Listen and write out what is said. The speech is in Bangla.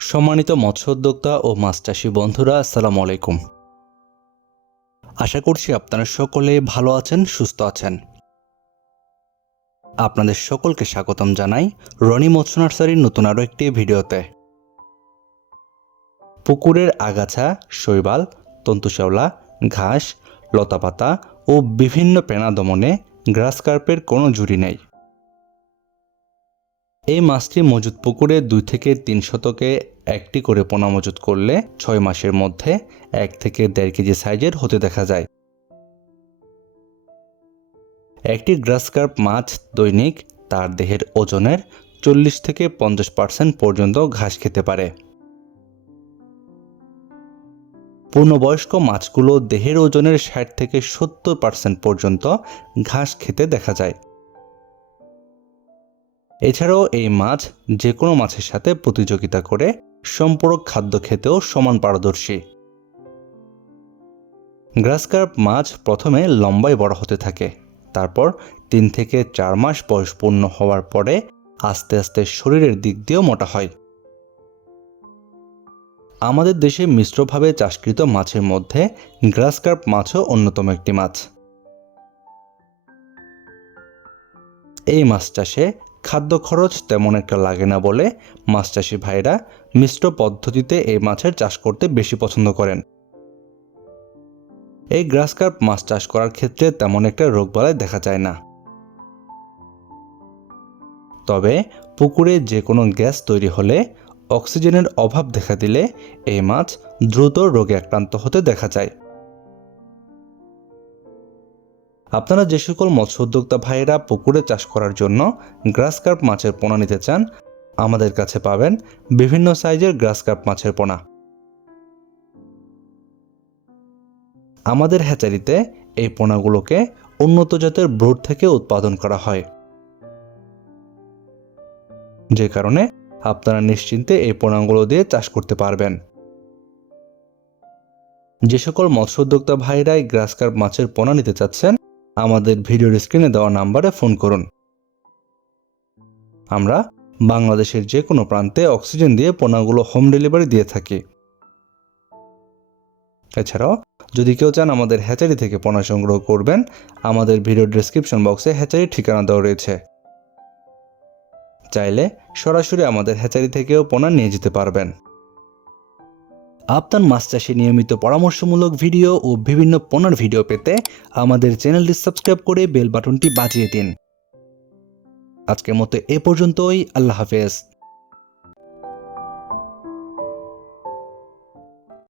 সম্মানিত মৎস্য উদ্যোক্তা ও মাছ চাষী বন্ধুরা, আসসালামু আলাইকুম। আশা করছি আপনারা সকলে ভালো আছেন, সুস্থ আছেন। আপনাদের সকলকে স্বাগতম জানাই রনি মৎস্য নার্সারির নতুন আরও একটি ভিডিওতে। পুকুরের আগাছা, শৈবাল, তন্তুশেওলা, ঘাস, লতাপাতা ও বিভিন্ন পেনা দমনে গ্রাস কার্পের কোনো জুড়ি নেই। এই মাছটি মজুদ পুকুরে 2 থেকে 3 শতকে একটি করে পোনা মজুত করলে 6 মাসের মধ্যে 1 থেকে 1.5 কেজি সাইজের হতে দেখা যায়। একটি গ্রাস কার্প মাছ দৈনিক তার দেহের ওজনের 40 থেকে 50% পর্যন্ত ঘাস খেতে পারে। পূর্ণবয়স্ক মাছগুলো দেহের ওজনের 60 থেকে 70% পর্যন্ত ঘাস খেতে দেখা যায়। এছাড়াও এই মাছ যে কোনো মাছের সাথে প্রতিযোগিতা করে সম্পূরক খাদ্য খেতেও সমান পারদর্শী। গ্রাস কার্প মাছ প্রথমে লম্বায় বড় হতে থাকে, তারপর 3 থেকে 4 মাস বয়স পূর্ণ হওয়ার পরে আস্তে আস্তে শরীরের দিক দিয়েও মোটা হয়। আমাদের দেশে মিশ্রভাবে চাষকৃত মাছের মধ্যে গ্রাস কার্প মাছও অন্যতম একটি মাছ। এই মাছ চাষে খাদ্য খরচ তেমন একটা লাগে না বলে মাছ চাষি ভাইরা মিশ্র পদ্ধতিতে এই মাছের চাষ করতে বেশি পছন্দ করেন। এই গ্রাস কার্প মাছ চাষ করার ক্ষেত্রে তেমন একটা রোগবালাই দেখা যায় না। তবে পুকুরে যে কোনো গ্যাস তৈরি হলে অক্সিজেনের অভাব দেখা দিলে এই মাছ দ্রুত রোগে আক্রান্ত হতে দেখা যায়। আপনারা যে সকল মৎস্য উদ্যোক্তা ভাইয়েরা পুকুরে চাষ করার জন্য গ্রাস কার্প মাছের পোনা নিতে চান, আমাদের কাছে পাবেন বিভিন্ন সাইজের গ্রাস কার্প মাছের পোনা। আমাদের হ্যাচারিতে এই পোনাগুলোকে উন্নত জাতের ব্রুড থেকে উৎপাদন করা হয়, যে কারণে আপনারা নিশ্চিন্তে এই পোনাগুলো দিয়ে চাষ করতে পারবেন। যে সকল মৎস্য উদ্যোক্তা ভাইরা এই গ্রাস কার্প মাছের পোনা নিতে চাচ্ছেন, আমাদের ভিডিওর স্ক্রিনে দেওয়া নাম্বারে ফোন করুন। আমরা বাংলাদেশের যে কোনো প্রান্তে অক্সিজেন দিয়ে পোনাগুলো হোম ডেলিভারি দিয়ে থাকি। এছাড়াও যদি কেউ চান আমাদের হ্যাচারি থেকে পোনা সংগ্রহ করবেন, আমাদের ভিডিও ডেসক্রিপশন বক্সে হ্যাচারির ঠিকানা দেওয়া রয়েছে। চাইলে সরাসরি আমাদের হ্যাচারি থেকেও পোনা নিয়ে যেতে পারবেন। আপনার মাছ চাষে নিয়মিত পরামর্শমূলক ভিডিও ও বিভিন্ন পোনার ভিডিও পেতে আমাদের চ্যানেলটি সাবস্ক্রাইব করে বেল বাটনটি বাজিয়ে দিন। আজকের মতো এ পর্যন্তই। আল্লাহ হাফেজ।